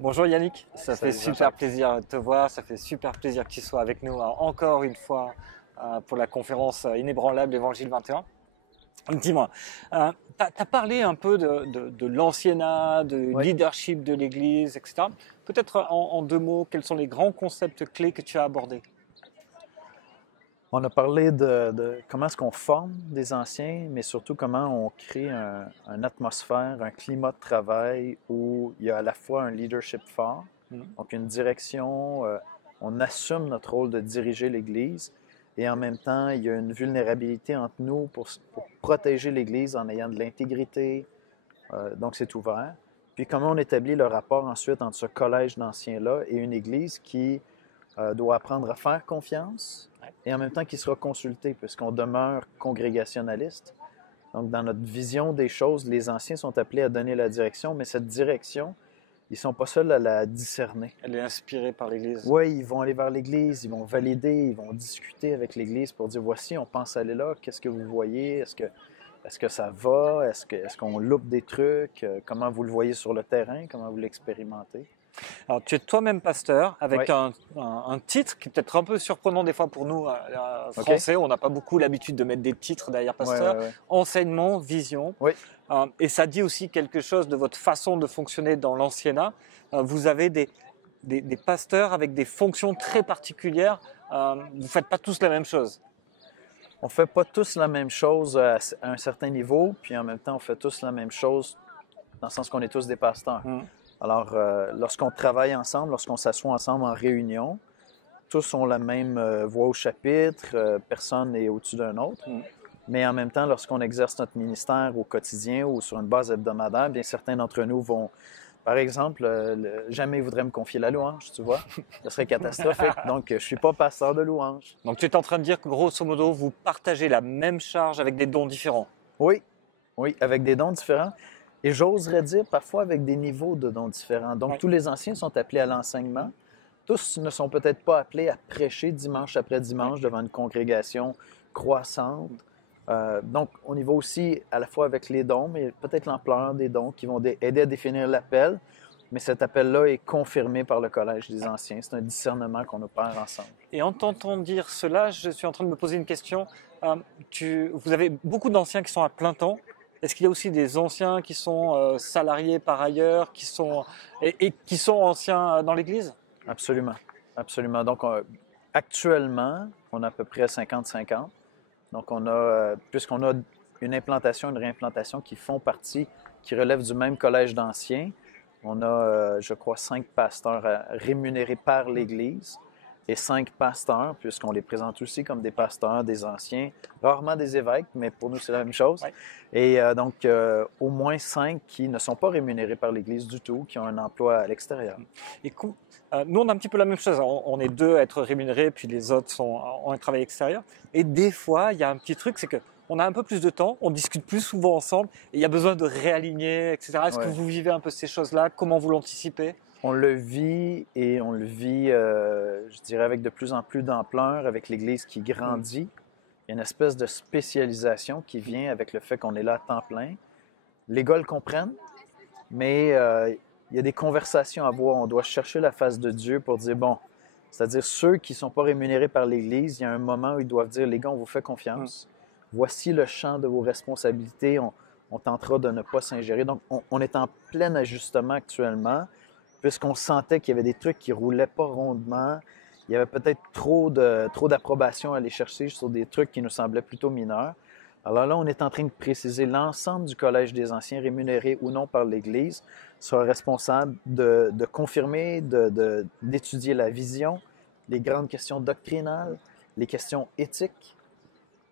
Bonjour Yannick, ça fait Salut super Jean-Jacques. plaisir de te voir, ça fait super plaisir que tu sois avec nous encore une fois pour la conférence Inébranlable Évangile 21. Dis-moi, tu as parlé un peu de l'anciennat, du Oui, leadership de l'Église, etc. Peut-être en deux mots, quels sont les grands concepts clés que tu as abordés? on a parlé de comment est-ce qu'on forme des anciens, mais surtout comment on crée une atmosphère, un climat de travail où il y a à la fois un leadership fort, Mhm. donc une direction, on assume notre rôle de diriger l'Église, et en même temps, il y a une vulnérabilité entre nous pour protéger l'Église en ayant de l'intégrité, donc c'est ouvert. Puis comment on établit le rapport ensuite entre ce collège d'anciens-là et une Église qui doit apprendre à faire confiance Ouais. et en même temps qu'il sera consulté, puisqu'on demeure congrégationaliste. Donc, dans notre vision des choses, les anciens sont appelés à donner la direction, mais cette direction, ils ne sont pas seuls à la discerner. Elle est inspirée par l'Église. Oui, ils vont aller vers l'Église, ils vont valider, ils vont discuter avec l'Église pour dire, voici, on pense aller là, qu'est-ce que vous voyez, est-ce que ça va, est-ce qu'on loupe des trucs, comment vous le voyez sur le terrain, comment vous l'expérimentez. Alors, tu es toi-même pasteur Oui, avec un titre qui est peut-être un peu surprenant des fois pour nous, OK. Français. On n'a pas beaucoup l'habitude de mettre des titres derrière Oui, pasteur. oui, oui. Enseignement, vision. Oui, Et ça dit aussi quelque chose de votre façon de fonctionner dans l'anciennat. Vous avez des pasteurs avec des fonctions très particulières. Vous ne faites pas tous la même chose. on fait pas tous la même chose à un certain niveau, puis en même temps, on fait tous la même chose dans le sens qu'on est tous des pasteurs. Mm. Alors, lorsqu'on travaille ensemble, lorsqu'on s'assoit ensemble en réunion, tous ont la même voix au chapitre, personne n'est au-dessus d'un autre. Mm. Mais en même temps, lorsqu'on exerce notre ministère au quotidien ou sur une base hebdomadaire, bien certains d'entre nous vont, par exemple, jamais ils voudraient me confier la louange, tu vois. Ce serait catastrophique. Donc, je suis pas pasteur de louange. Donc tu es en train de dire que grosso modo, vous partagez la même charge avec des dons différents. Oui, oui, avec des dons différents. Et j'oserais dire parfois avec des niveaux de dons différents. Donc, Ouais. tous les anciens sont appelés à l'enseignement. Tous ne sont peut-être pas appelés à prêcher dimanche après Ouais. dimanche devant une congrégation croissante. Donc, on y va aussi à la fois avec les dons, mais peut-être l'ampleur des dons qui vont aider à définir l'appel. Mais cet appel-là est confirmé par le Collège des Anciens. C'est un discernement qu'on opère ensemble. Et en t'entendant dire cela, je suis en train de me poser une question. Vous avez beaucoup d'anciens qui sont à plein temps. Est-ce qu'il y a aussi des anciens qui sont salariés par ailleurs, et qui sont anciens dans l'Église? Absolument. Absolument. Donc, actuellement, on a à peu près 50-50. Donc, puisqu'on a une implantation, une réimplantation qui font partie, qui relèvent du même collège d'anciens, on a, je crois, 5 pasteurs rémunérés par l'Église et 5 pasteurs, puisqu'on les présente aussi comme des pasteurs, des anciens, rarement des évêques, mais pour nous, c'est la même chose. Ouais. Et donc, au moins 5 qui ne sont pas rémunérés par l'Église du tout, qui ont un emploi à l'extérieur. Et nous, on a un petit peu la même chose. On est deux à être rémunérés, puis les autres ont un travail extérieur. Et des fois, il y a un petit truc, c'est que on a un peu plus de temps, on discute plus souvent ensemble, et il y a besoin de réaligner, etc. Est-ce que Ouais. vous vivez un peu ces choses-là? Comment vous l'anticipez? On le vit et on le vit, je dirais, avec de plus en plus d'ampleur, avec l'Église qui grandit. Il y a une espèce de spécialisation qui vient avec le fait qu'on est là à temps plein. Les gars le comprennent, mais il y a des conversations à avoir. On doit chercher la face de Dieu pour dire, bon, c'est-à-dire ceux qui ne sont pas rémunérés par l'Église, il y a un moment où ils doivent dire, les gars, on vous fait confiance. Voici le champ de vos responsabilités. On tentera de ne pas s'ingérer. Donc, on est en plein ajustement actuellement, puisqu'on sentait qu'il y avait des trucs qui ne roulaient pas rondement. Il y avait peut-être trop d'approbation à aller chercher sur des trucs qui nous semblaient plutôt mineurs. Alors là, on est en train de préciser l'ensemble du Collège des Anciens, rémunéré ou non par l'Église, sera responsable de confirmer, d'étudier la vision, les grandes questions doctrinales, les questions éthiques,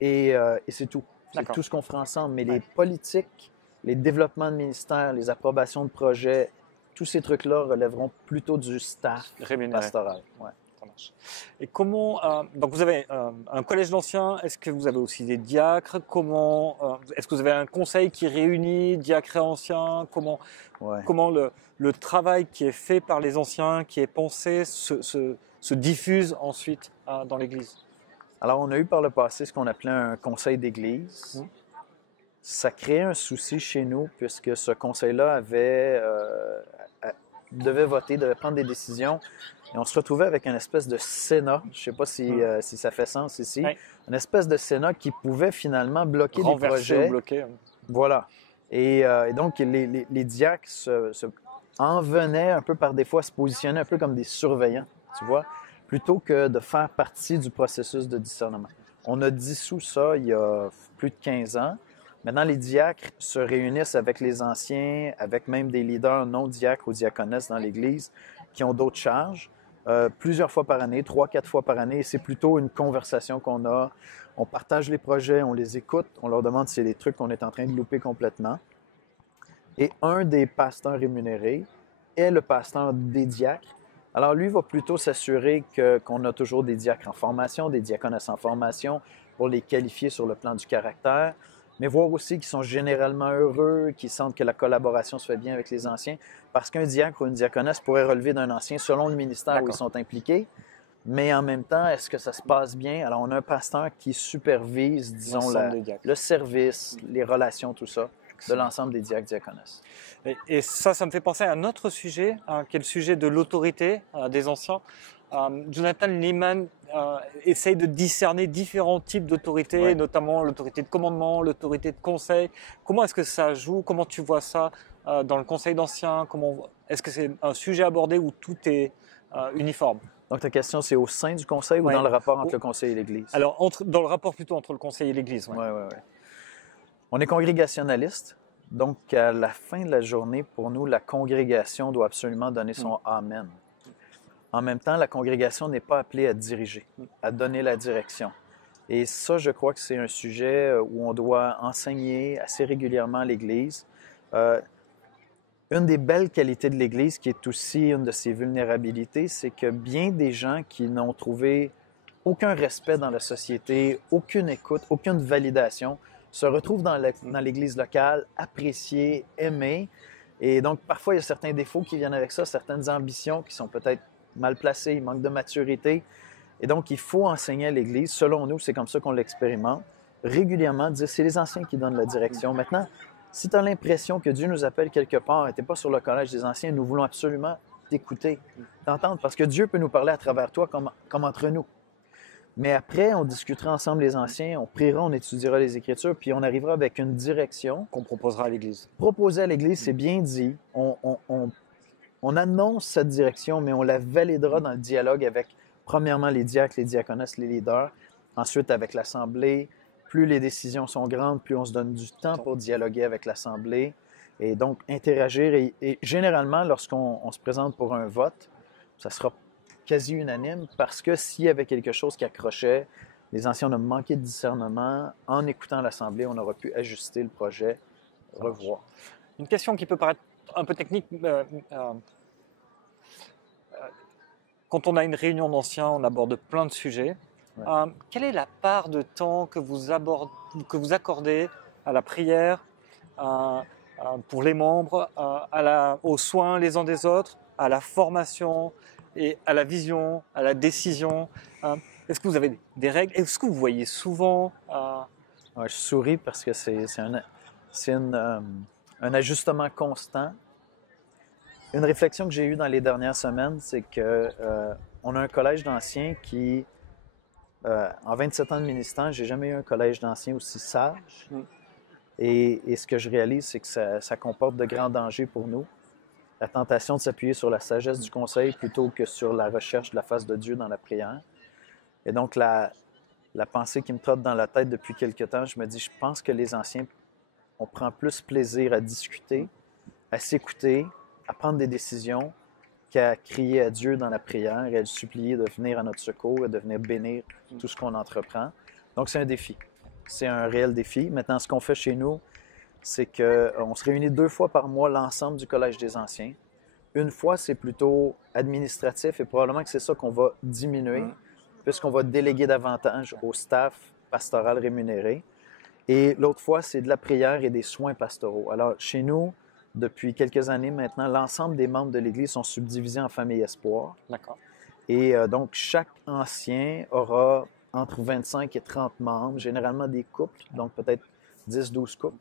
et c'est tout. C'est D'accord. tout ce qu'on fera ensemble. Mais Ouais. les politiques, les développements de ministères, les approbations de projets, tous ces trucs-là relèveront plutôt du staff Rémunérés. pastoral. Ouais. Ça marche. Et donc vous avez un collège d'anciens, est-ce que vous avez aussi des diacres? Est-ce que vous avez un conseil qui réunit diacres et anciens? Ouais. Comment le travail qui est fait par les anciens, qui est pensé, se diffuse ensuite dans l'Église? Alors, on a eu par le passé ce qu'on appelait un conseil d'église. Ça créait un souci chez nous puisque ce conseil-là avait devaient voter, devaient prendre des décisions. Et on se retrouvait avec une espèce de Sénat, je ne sais pas si ça fait sens ici, Oui. une espèce de Sénat qui pouvait finalement bloquer des Renversé projets. ou bloqué. Voilà. Et donc, les diacres en venaient un peu par défaut à se positionner un peu comme des surveillants, tu vois, plutôt que de faire partie du processus de discernement. On a dissous ça il y a plus de 15 ans. Maintenant, les diacres se réunissent avec les anciens, avec même des leaders non diacres ou diaconesses dans l'Église qui ont d'autres charges, plusieurs fois par année, 3-4 fois par année. Et c'est plutôt une conversation qu'on a. On partage les projets, on les écoute, on leur demande s'il y a des trucs qu'on est en train de louper complètement. Et un des pasteurs rémunérés est le pasteur des diacres. Alors lui va plutôt s'assurer qu'on a toujours des diacres en formation, des diaconesses en formation pour les qualifier sur le plan du caractère, mais voir aussi qu'ils sont généralement heureux, qu'ils sentent que la collaboration se fait bien avec les anciens, parce qu'un diacre ou une diaconesse pourrait relever d'un ancien selon le ministère où ils sont impliqués. Mais en même temps, est-ce que ça se passe bien? Alors, on a un pasteur qui supervise, disons, le service, les relations, tout ça, de l'ensemble des diacres diaconesses. Et ça me fait penser à un autre sujet, qui est le sujet de l'autorité des anciens. Jonathan Leeman essaye de discerner différents types d'autorité, notamment l'autorité de commandement, l'autorité de conseil. Comment est-ce que ça joue? Comment tu vois ça dans le conseil d'anciens? Est-ce que c'est un sujet abordé où tout est uniforme? Donc, ta question, c'est au sein du conseil ou dans le rapport entre le conseil et l'Église? Alors, dans le rapport plutôt entre le conseil et l'Église. Oui. On est congrégationaliste, donc à la fin de la journée, pour nous, la congrégation doit absolument donner son Amen. En même temps, la congrégation n'est pas appelée à diriger, à donner la direction. Et ça, je crois que c'est un sujet où on doit enseigner assez régulièrement à l'Église. Une des belles qualités de l'Église, qui est aussi une de ses vulnérabilités, c'est que bien des gens qui n'ont trouvé aucun respect dans la société, aucune écoute, aucune validation, se retrouvent dans l'Église locale, appréciés, aimés. Et donc, parfois, il y a certains défauts qui viennent avec ça, certaines ambitions qui sont peut-être mal placées, il manque de maturité. Et donc, il faut enseigner à l'Église. Selon nous, c'est comme ça qu'on l'expérimente. Régulièrement, dire c'est les anciens qui donnent la direction. Maintenant, si tu as l'impression que Dieu nous appelle quelque part et tu n'es pas sur le collège des anciens, nous voulons absolument t'écouter, t'entendre, parce que Dieu peut nous parler à travers toi comme entre nous. Mais après, on discutera ensemble les anciens, on priera, on étudiera les Écritures, puis on arrivera avec une direction. Qu'on proposera à l'Église. Proposer à l'Église, c'est bien dit. On annonce cette direction, mais on la validera dans le dialogue avec, premièrement, les diacres, les diaconesses, les leaders. Ensuite, avec l'Assemblée. Plus les décisions sont grandes, plus on se donne du temps pour dialoguer avec l'Assemblée. Et donc, interagir. Et généralement, lorsqu'on se présente pour un vote, ça sera quasi unanime, parce que s'il y avait quelque chose qui accrochait, les anciens ont manqué de discernement. En écoutant l'Assemblée, on aura pu ajuster le projet, revoir. Une question qui peut paraître un peu technique. Quand on a une réunion d'anciens, on aborde plein de sujets. Ouais. Quelle est la part de temps que vous accordez à la prière, pour les membres, aux soins les uns des autres, à la formation et à la vision, à la décision? Est-ce que vous avez des règles? Est-ce que vous voyez souvent Ouais, je souris parce que c'est un ajustement constant. Une réflexion que j'ai eue dans les dernières semaines, c'est qu'on a un collège d'anciens qui, en 27 ans de ministère, j'ai jamais eu un collège d'anciens aussi sage. Et ce que je réalise, c'est que ça comporte de grands dangers pour nous. La tentation de s'appuyer sur la sagesse du conseil plutôt que sur la recherche de la face de Dieu dans la prière. Et donc, la pensée qui me trotte dans la tête depuis quelque temps, je me dis, je pense que les anciens, on prend plus plaisir à discuter, à s'écouter, à prendre des décisions, qu'à crier à Dieu dans la prière et à le supplier de venir à notre secours et de venir bénir tout ce qu'on entreprend. Donc, c'est un défi. C'est un réel défi. Maintenant, ce qu'on fait chez nous, c'est qu'on se réunit 2 fois par mois, l'ensemble du Collège des anciens. Une fois, c'est plutôt administratif et probablement que c'est ça qu'on va diminuer, puisqu'on va déléguer davantage au staff pastoral rémunéré. Et l'autre fois, c'est de la prière et des soins pastoraux. Alors, chez nous, depuis quelques années maintenant, l'ensemble des membres de l'Église sont subdivisés en familles espoirs. D'accord. Et donc, chaque ancien aura entre 25 et 30 membres, généralement des couples, donc peut-être 10-12 couples.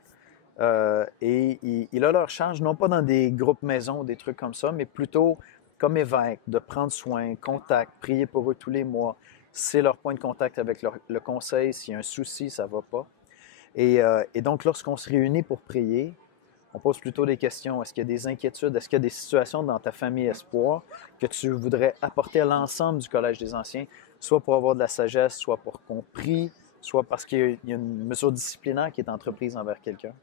Et il a leur charge, non pas dans des groupes maisons ou des trucs comme ça, mais plutôt comme évêque, de prendre soin, contact, prier pour eux tous les mois. C'est leur point de contact avec le conseil. S'il y a un souci, ça ne va pas. Et donc, lorsqu'on se réunit pour prier, on pose plutôt des questions. Est-ce qu'il y a des inquiétudes? Est-ce qu'il y a des situations dans ta famille Espoir que tu voudrais apporter à l'ensemble du Collège des Anciens, soit pour avoir de la sagesse, soit pour qu'on prie, soit parce qu'il y a une mesure disciplinaire qui est entreprise envers quelqu'un?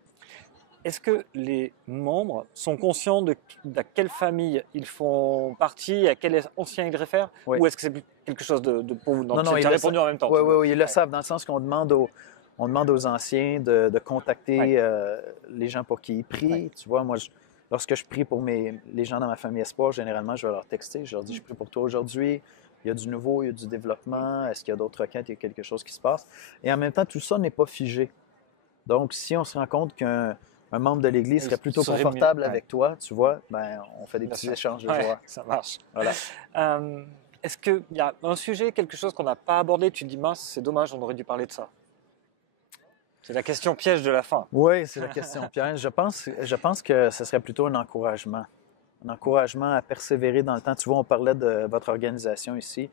Est-ce que les membres sont conscients de quelle famille ils font partie, à quel ancien ils réfèrent, Oui. ou est-ce que c'est quelque chose de pour vous? Non, tu as répondu en même temps. Oui, ils le savent, dans le sens qu'on demande aux anciens de contacter les gens pour qui ils prient. Ouais. Tu vois, moi, lorsque je prie pour les gens dans ma famille Espoir, généralement, je vais leur texter. Je leur dis, je prie pour toi aujourd'hui. Il y a du nouveau, il y a du développement. Est-ce qu'il y a d'autres requêtes? Il y a quelque chose qui se passe. Et en même temps, tout ça n'est pas figé. Donc, si on se rend compte qu'un membre de l'Église serait plutôt confortable avec toi, tu vois, ben, on fait des petits échanges de voix. Ça marche. Voilà. Est-ce qu'il y a un sujet, quelque chose qu'on n'a pas abordé, tu te dis, mince, c'est dommage, on aurait dû parler de ça? C'est la question piège de la fin. Oui, c'est la question piège. Je pense que ce serait plutôt un encouragement. Un encouragement à persévérer dans le temps. Tu vois, on parlait de votre organisation ici.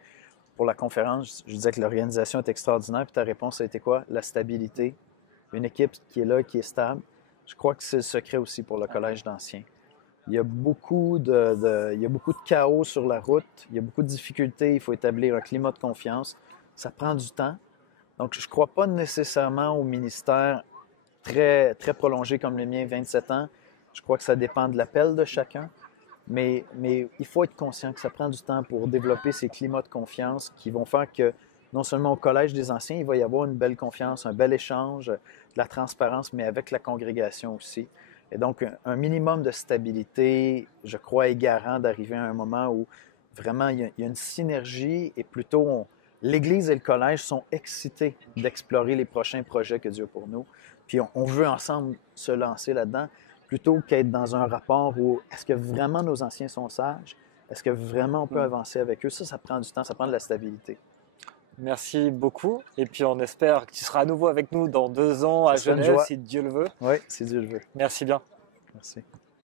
Pour la conférence, je disais que l'organisation est extraordinaire. Puis ta réponse a été quoi? La stabilité. Une équipe qui est là, qui est stable. Je crois que c'est le secret aussi pour le Collège d'Anciens. Il y a beaucoup il y a beaucoup de chaos sur la route. Il y a beaucoup de difficultés. Il faut établir un climat de confiance. Ça prend du temps. Donc, je ne crois pas nécessairement au ministère très, très prolongé comme le mien, 27 ans. Je crois que ça dépend de l'appel de chacun. Mais il faut être conscient que ça prend du temps pour développer ces climats de confiance qui vont faire que non seulement au Collège des Anciens, il va y avoir une belle confiance, un bel échange, de la transparence, mais avec la congrégation aussi. Et donc, un minimum de stabilité, je crois, est garant d'arriver à un moment où vraiment il y a une synergie et plutôt l'Église et le Collège sont excités d'explorer les prochains projets que Dieu a pour nous. Puis on veut ensemble se lancer là-dedans plutôt qu'être dans un rapport où est-ce que vraiment nos anciens sont sages? Est-ce que vraiment on peut avancer avec eux? Ça prend du temps, ça prend de la stabilité. Merci beaucoup. Et puis on espère que tu seras à nouveau avec nous dans 2 ans à Genève, si Dieu le veut. Oui, si Dieu le veut. Merci bien. Merci.